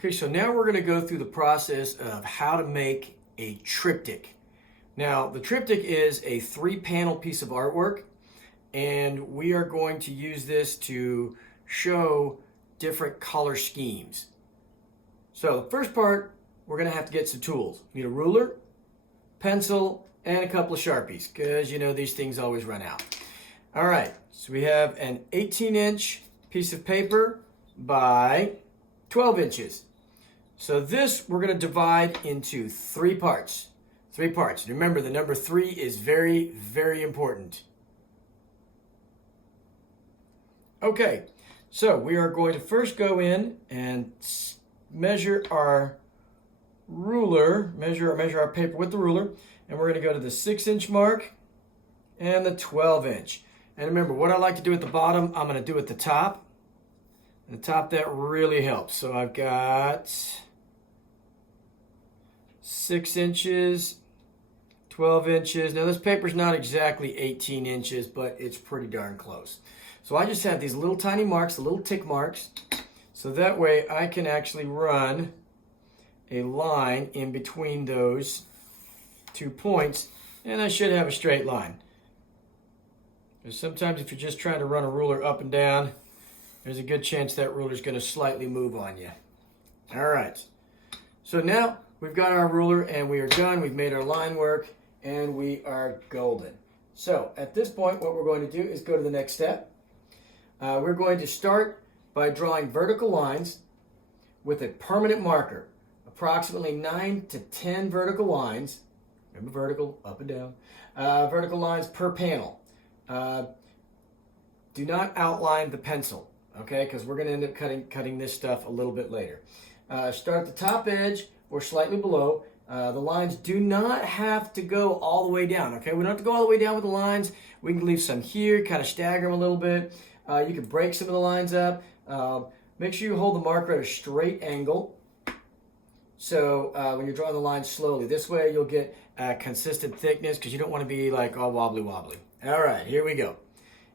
Okay, so now we're going to go through the process of how to make a triptych. Now, the triptych is a 3-panel piece of artwork, and we are going to use this to show different color schemes. So the first part, we're going to have to get some tools. We need a ruler, pencil, and a couple of Sharpies, because you know these things always run out. All right, so we have an 18-inch piece of paper by 12 inches. So this we're going to divide into 3 parts. 3 parts. Remember, the number 3 is very, very important. Okay, so we are going to first go in and measure our ruler, measure our paper with the ruler, and we're going to go to the 6-inch mark and the 12-inch. And remember, what I like to do at the bottom, I'm going to do at the top. At the top, that really helps. So I've got 6 inches, 12 inches. Now this paper's not exactly 18 inches, but it's pretty darn close. So I just have these little tiny marks, the little tick marks, so that way I can actually run a line in between those 2 points, and I should have a straight line. Because sometimes if you're just trying to run a ruler up and down, there's a good chance that ruler's going to slightly move on you. All right. So now we've got our ruler and we are done. We've made our line work and we are golden. So at this point, what we're going to do is go to the next step. We're going to start by drawing vertical lines with a permanent marker. Approximately 9 to 10 vertical lines. Remember, vertical, up and down. Vertical lines per panel. Do not outline the pencil, okay? Because we're going to end up cutting this stuff a little bit later. Start at the top edge or slightly below. The lines do not have to go all the way down, okay? We don't have to go all the way down with the lines. We can leave some here, kind of stagger them a little bit. You can break some of the lines up. Make sure you hold the marker at a straight angle. So when you're drawing the line slowly, this way you'll get consistent thickness because you don't want to be like all wobbly. All right, here we go.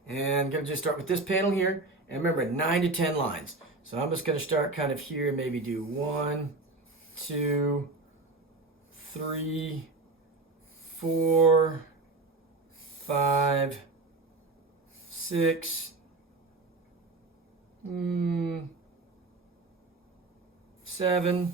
And I'm going to just start with this panel here. And remember, 9 to 10 lines. So I'm just going to start kind of here, maybe do 1, 2, 3, 4, 5, 6, 7.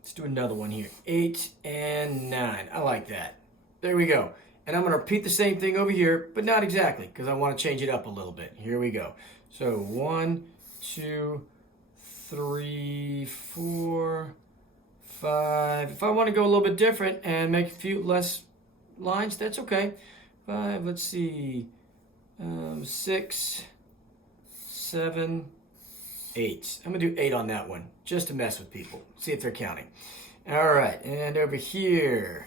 Let's do another one here. 8 and 9. I like that. There we go. And I'm going to repeat the same thing over here, but not exactly, because I want to change it up a little bit. Here we go. So 1, 2, 3, 4, 5. If I want to go a little bit different and make a few less lines, that's okay. 5, let's see, 6, 7, 8. I'm going to do 8 on that one, just to mess with people. See if they're counting. All right, and over here.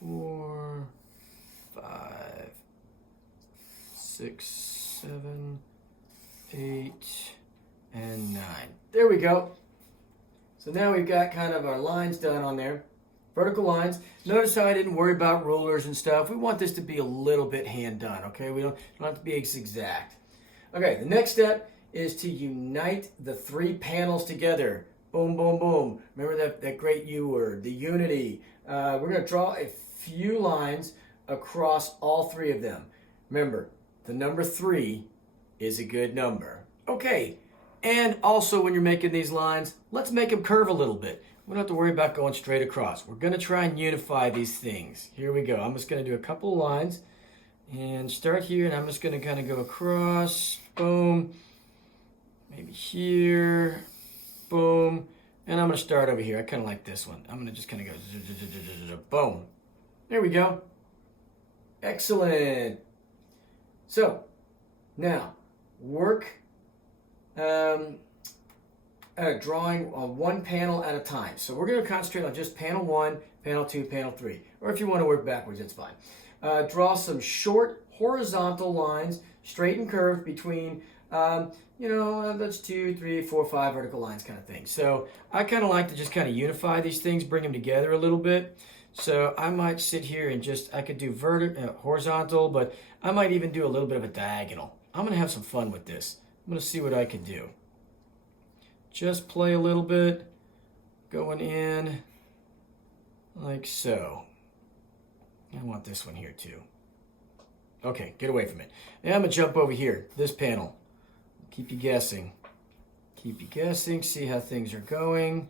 4, 5, 6, 7, 8, and 9. There we go. So now we've got kind of our lines done on there. Vertical lines. Notice how I didn't worry about rulers and stuff. We want this to be a little bit hand done, okay? We don't have to be exact. Okay, the next step is to unite the 3 panels together. Boom, boom, boom. Remember that great U word, the unity. We're going to draw a few lines across all 3 of them. Remember, the number 3 is a good number. Okay, and also when you're making these lines, let's make them curve a little bit. We don't have to worry about going straight across. We're going to try and unify these things. Here we go. I'm just going to do a couple of lines and start here, and I'm just going to kind of go across, boom, maybe here, boom, and I'm going to start over here. I kind of like this one. I'm going to just kind of go, boom. There we go. Excellent. So, now, work drawing on one panel at a time. So we're going to concentrate on just panel 1, panel 2, panel 3. Or if you want to work backwards, it's fine. Draw some short horizontal lines, straight and curved between, that's 2, 3, 4, 5 vertical lines kind of thing. So I kind of like to just kind of unify these things, bring them together a little bit. So I might sit here and I could do horizontal, but I might even do a little bit of a diagonal. I'm going to have some fun with this. I'm going to see what I can do. Just play a little bit, going in like so. I want this one here too. Okay, get away from it. Now I'm going to jump over here, this panel. Keep you guessing. Keep you guessing, see how things are going.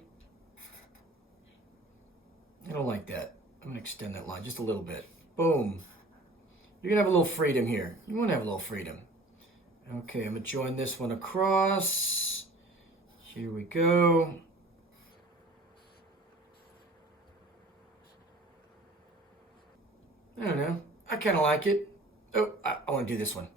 I don't like that. I'm going to extend that line just a little bit. Boom. You're going to have a little freedom here. You want to have a little freedom. Okay, I'm going to join this one across. Here we go. I don't know. I kind of like it. Oh, I want to do this one.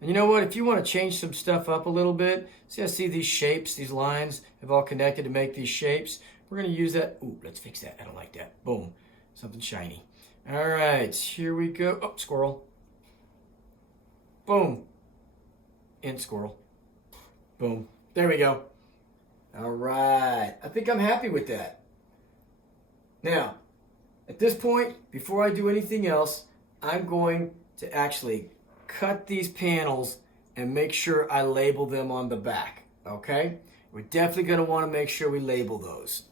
And you know what? If you want to change some stuff up a little bit, see, I see these shapes, these lines have all connected to make these shapes. We're going to use that. Ooh, let's fix that. I don't like that. Boom. Something shiny. All right, here we go. Oh, squirrel. Boom. And squirrel. Boom. There we go. All right. I think I'm happy with that. Now, at this point, before I do anything else, I'm going to actually cut these panels and make sure I label them on the back, okay? We're definitely going to want to make sure we label those.